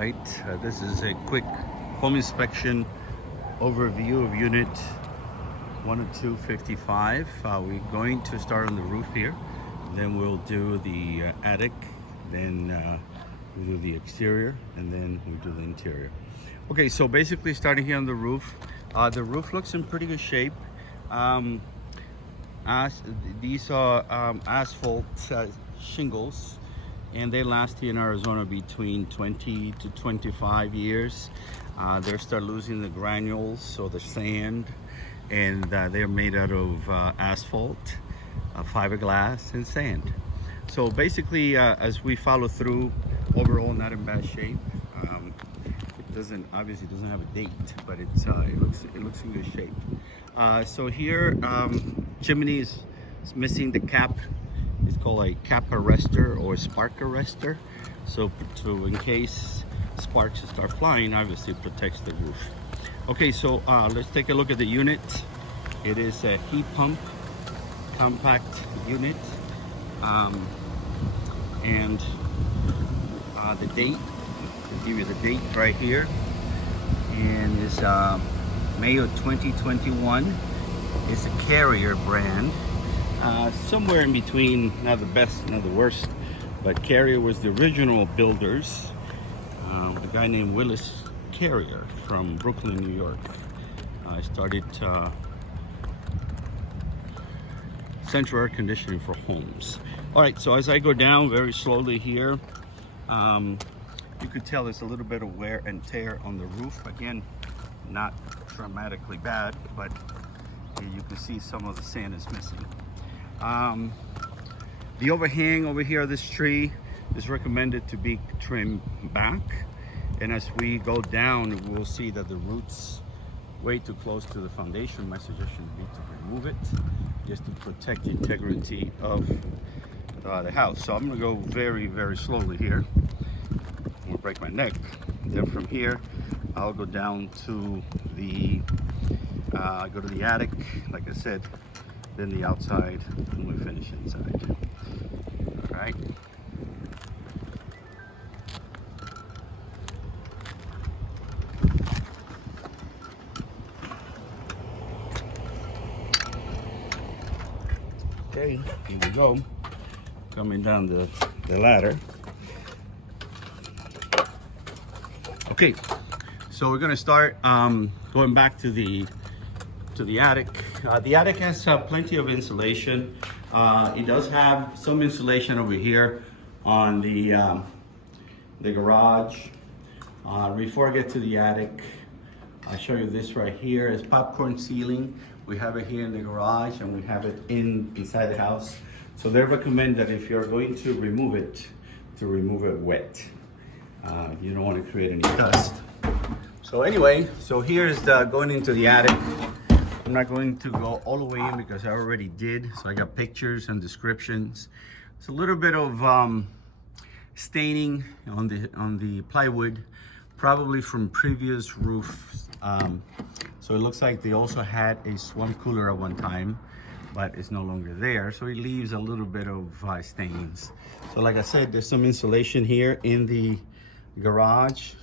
right, this is a quick home inspection overview of unit 10255. We're going to start on the roof here, then we'll do the attic, then we'll do the exterior, and then we'll do the interior. Okay, so basically starting here on the roof looks in pretty good shape. These are asphalt shingles, and they last here in Arizona between 20 to 25 years. They start losing the granules or the sand, and they're made out of asphalt, fiberglass, and sand. So basically, as we follow through, overall not in bad shape. It obviously doesn't have a date, but it looks in good shape. So here, chimney is missing the cap. It's called a cap arrestor or spark arrestor. So in case sparks start flying, obviously it protects the roof. Okay, so let's take a look at the unit. It is a heat pump compact unit, and the date, I'll give you the date right here, and it's May of 2021. It's a Carrier brand. Somewhere in between, not the best, not the worst, but Carrier was the original builders. A guy named Willis Carrier from Brooklyn, New York. Started central air conditioning for homes. All right, so as I go down very slowly here, you could tell there's a little bit of wear and tear on the roof. Again, not dramatically bad, but you can see some of the sand is missing. The overhang over here of this tree is recommended to be trimmed back, and as we go down, we'll see that the roots way too close to the foundation. My suggestion would be to remove it, just to protect the integrity of the house. So I'm going to go very, very slowly here. I'm going to break my neck. Then from here, I'll go down to the attic, like I said, then the outside, and we finish inside. All right. Okay, here we go. Coming down the ladder. Okay, so we're gonna start going back to the attic. The attic has plenty of insulation. It does have some insulation over here on the garage. Before I get to the attic, I'll show you this right here. It's popcorn ceiling. We have it here in the garage, and we have it inside the house. So they recommend that if you're going to remove it, to remove it wet. You don't want to create any dust. So anyway, so here's going into the attic. I'm not going to go all the way in because I already did. So I got pictures and descriptions. It's a little bit of staining on the plywood, probably from previous roofs. So it looks like they also had a swamp cooler at one time, but it's no longer there. So it leaves a little bit of stains. So like I said, there's some insulation here in the garage.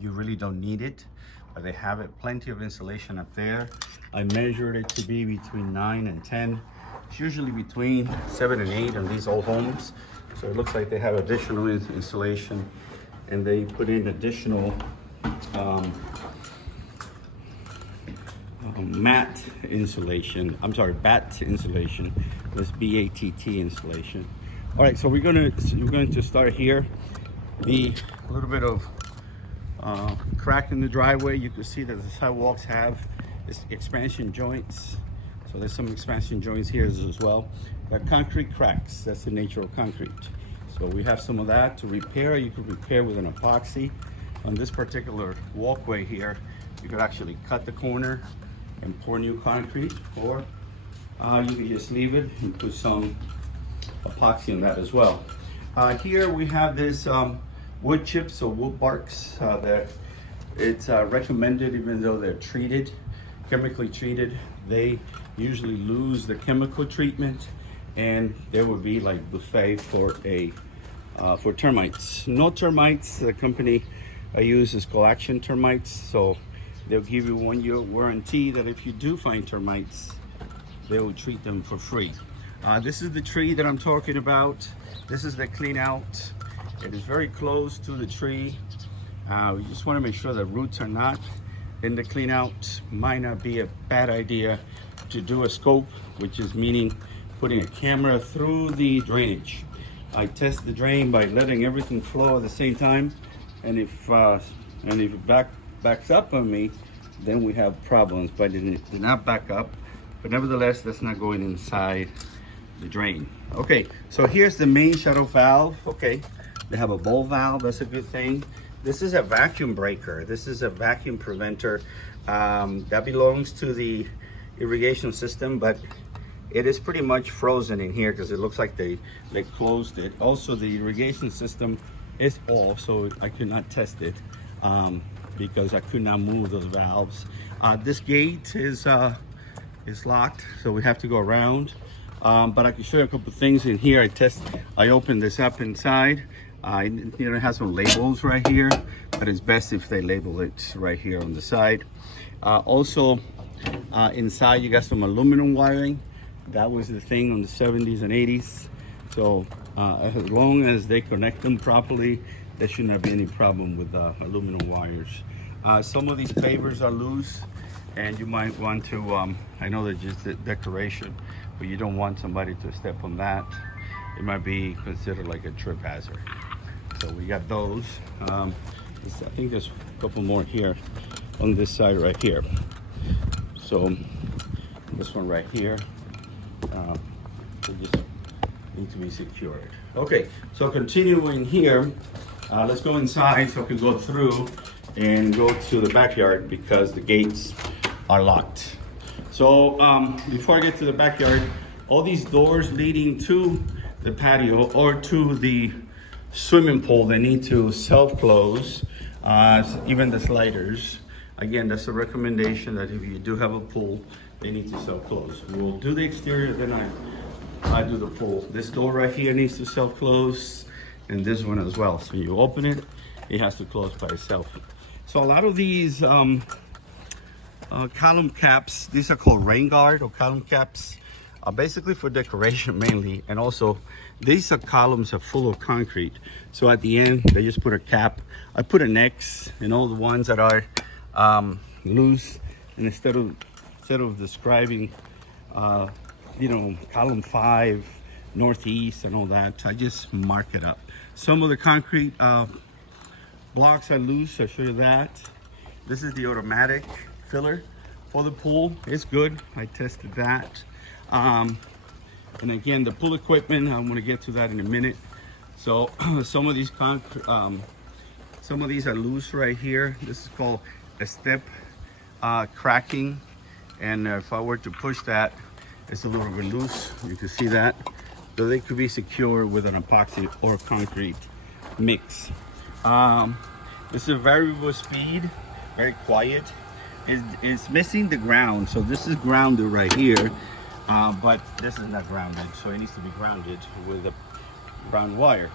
You really don't need it, but they have it, plenty of insulation up there. I measured it to be between 9 and 10. It's usually between 7 and 8 on these old homes. So it looks like they have additional insulation, and they put in additional matte insulation. I'm sorry, batt insulation. This B-A-T-T insulation. All right, so we're going to start here. A little bit of crack in the driveway. You can see that the sidewalks have expansion joints. So there's some expansion joints here as well. But concrete cracks, that's the nature of concrete. So we have some of that to repair. You could repair with an epoxy. On this particular walkway here, you could actually cut the corner and pour new concrete, or you can just leave it and put some epoxy on that as well. Here we have this wood chips or wood barks that it's recommended, even though they're treated, chemically treated, they usually lose the chemical treatment, and there would be like buffet for termites. No termites. The company I use is called Action Termites. So they'll give you 1 year warranty that if you do find termites, they will treat them for free. This is the tree that I'm talking about. This is the clean out. It is very close to the tree. We just want to make sure the roots are not in the clean out. Might not be a bad idea to do a scope, which is meaning putting a camera through the drainage. I test the drain by letting everything flow at the same time, and if it backs up on me, then we have problems. But it did not back up. But nevertheless, that's not going inside the drain. Okay, so here's the main shut-off valve. Okay, they have a ball valve. That's a good thing. This is a vacuum breaker. This is a vacuum preventer that belongs to the irrigation system, but it is pretty much frozen in here because it looks like they closed it. Also, the irrigation system is off, so I could not test it because I could not move those valves. This gate is locked, so we have to go around. But I can show you a couple of things in here. I opened this up inside. It has some labels right here, but it's best if they label it right here on the side. Also, inside you got some aluminum wiring. That was the thing on the 70s and 80s. So as long as they connect them properly, there should not be any problem with aluminum wires. Some of these pavers are loose, and you might want to, I know they're just decoration, but you don't want somebody to step on that. It might be considered like a trip hazard. So we got those. I think there's a couple more here on this side right here. So this one right here, they just need to be secured. Okay, so continuing here, let's go inside so I can go through and go to the backyard because the gates are locked. So before I get to the backyard, all these doors leading to the patio or to the swimming pool, they need to self-close, even the sliders. Again, that's a recommendation that if you do have a pool, they need to self-close. We'll do the exterior, then I do the pool. This door right here needs to self-close, and this one as well. So you open it, it has to close by itself. So a lot of these column caps, these are called rain guard or column caps, are basically for decoration mainly, and also these columns are full of concrete. So at the end, they just put a cap. I put an X in all the ones that are loose, and instead of describing column 5 northeast and all that, I just mark it up. Some of the concrete blocks are loose. I'll show you that. This is the automatic filler for the pool. It's good. I tested that. And again, the pool equipment, I'm going to get to that in a minute. So some of these are loose right here. This is called a step cracking, and if I were to push that, it's a little bit loose. You can see that. So they could be secure with an epoxy or concrete mix. This is a variable speed, very quiet. It's missing the ground, so this is grounded right here, but this is not grounded, so it needs to be grounded with a ground wire.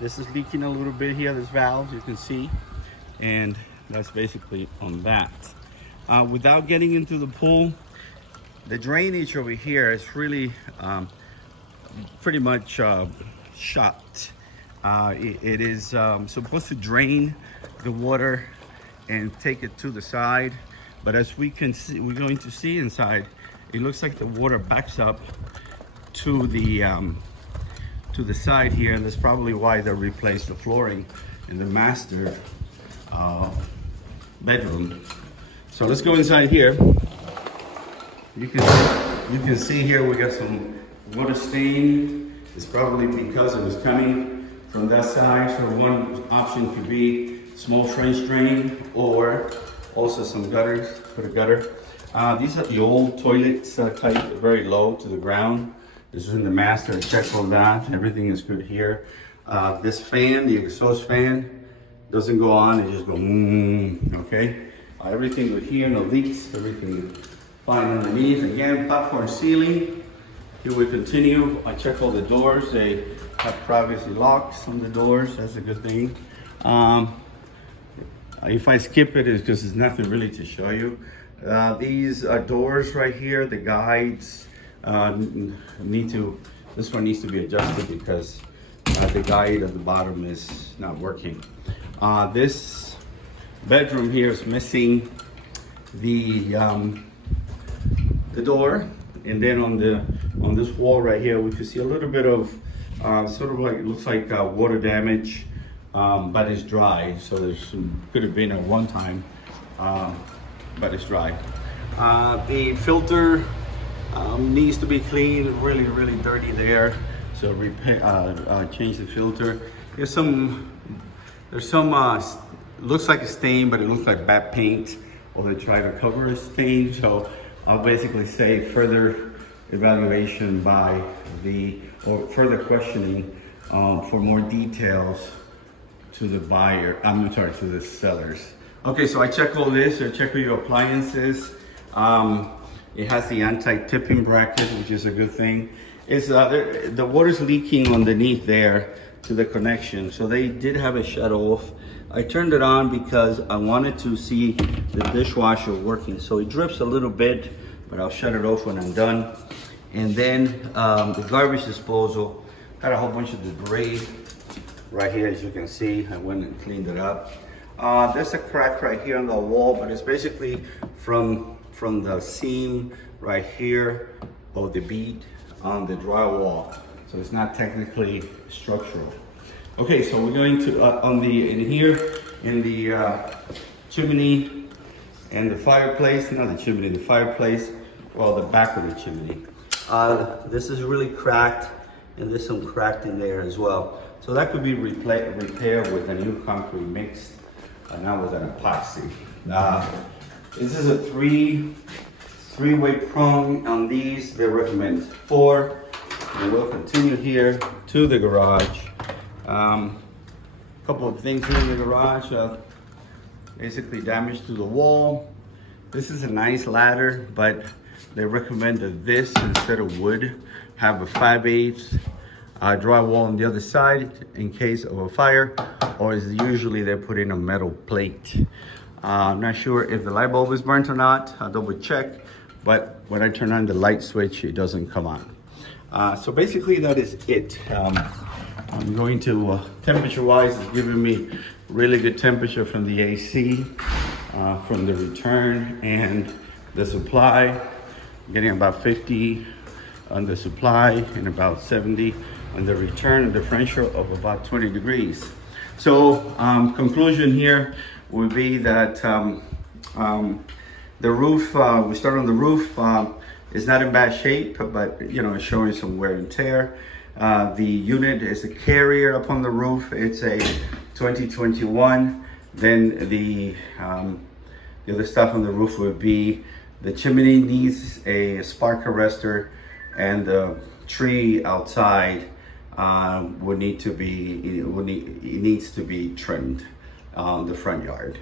This is leaking a little bit here, this valve, you can see, and that's basically on that. Without getting into the pool, the drainage over here is really pretty much shut. It is supposed to drain the water and take it to the side, but as we can see, we're going to see inside, it looks like the water backs up to the side here, and that's probably why they replaced the flooring in the master bedroom. So let's go inside here. You can see here we got some water stain. It's probably because it was coming from that side. So one option could be small French drain, or also some gutters, put a gutter. These are the old toilets type, very low to the ground. This is in the master, check all that, everything is good here. This fan, the exhaust fan, doesn't go on, it just goes okay. Everything good here, no leaks, everything fine underneath. Again, popcorn ceiling. Here we continue. I check all the doors, they have privacy locks on the doors, that's a good thing. If I skip it, it's because there's nothing really to show you. These doors right here, the guides this one needs to be adjusted because the guide at the bottom is not working. This bedroom here is missing the door, and then on this wall right here, we can see a little bit of sort of like, it looks like water damage, but it's dry. So could have been at one time, but it's dry. The filter needs to be cleaned, really dirty there. So change the filter. There's some looks like a stain, but it looks like bad paint, or they try to cover a stain. So I'll basically say further evaluation or further questioning for more details to the buyer. To the sellers. Okay, so I check all this. I check all your appliances. It has the anti-tipping bracket, which is a good thing. It's the water's leaking underneath there to the connection, so they did have it shut off. I turned it on because I wanted to see the dishwasher working. So it drips a little bit, but I'll shut it off when I'm done. And then the garbage disposal, got a whole bunch of debris right here, as you can see. I went and cleaned it up. There's a crack right here on the wall, but it's basically from the seam right here of the bead on the drywall. So it's not technically structural. Okay, so we're going to in the chimney and the fireplace, not the chimney, the fireplace, well, the back of the chimney. This is really cracked, and there's some cracked in there as well. So that could be repaired with a new concrete mix, not with an epoxy. This is a three-way prong on these. They recommend 4. And we'll continue here to the garage. Couple of things here in the garage. Basically damage to the wall. This is a nice ladder, but they recommended this instead of wood. Have a 5/8 drywall on the other side in case of a fire, or is usually they put in a metal plate. I'm not sure if the light bulb is burnt or not. I'll double check, but when I turn on the light switch, it doesn't come on. So basically that is it. I'm going to, temperature-wise, it's giving me really good temperature from the AC, from the return and the supply. I'm getting about 50 on the supply and about 70 on the return, a differential of about 20 degrees. So conclusion here would be that the roof, we start on the roof, it's not in bad shape, but it's showing some wear and tear. The unit is a carrier up on the roof. It's a 2021. Then the other stuff on the roof would be the chimney needs a spark arrestor, and the tree outside needs to be trimmed on the front yard.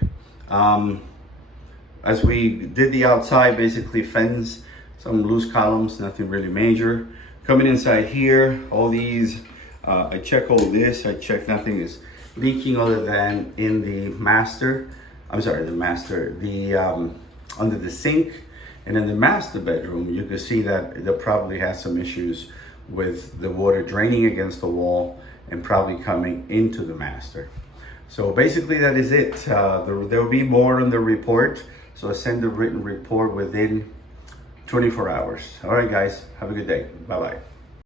As we did the outside, basically fence, some loose columns, nothing really major. Coming inside here, all these, I check all this, I check nothing is leaking other than in the master, under the sink. And in the master bedroom, you can see that there probably has some issues with the water draining against the wall and probably coming into the master. So basically that is it. There will be more on the report. So I send the written report within 24 hours. All right, guys, have a good day. Bye-bye.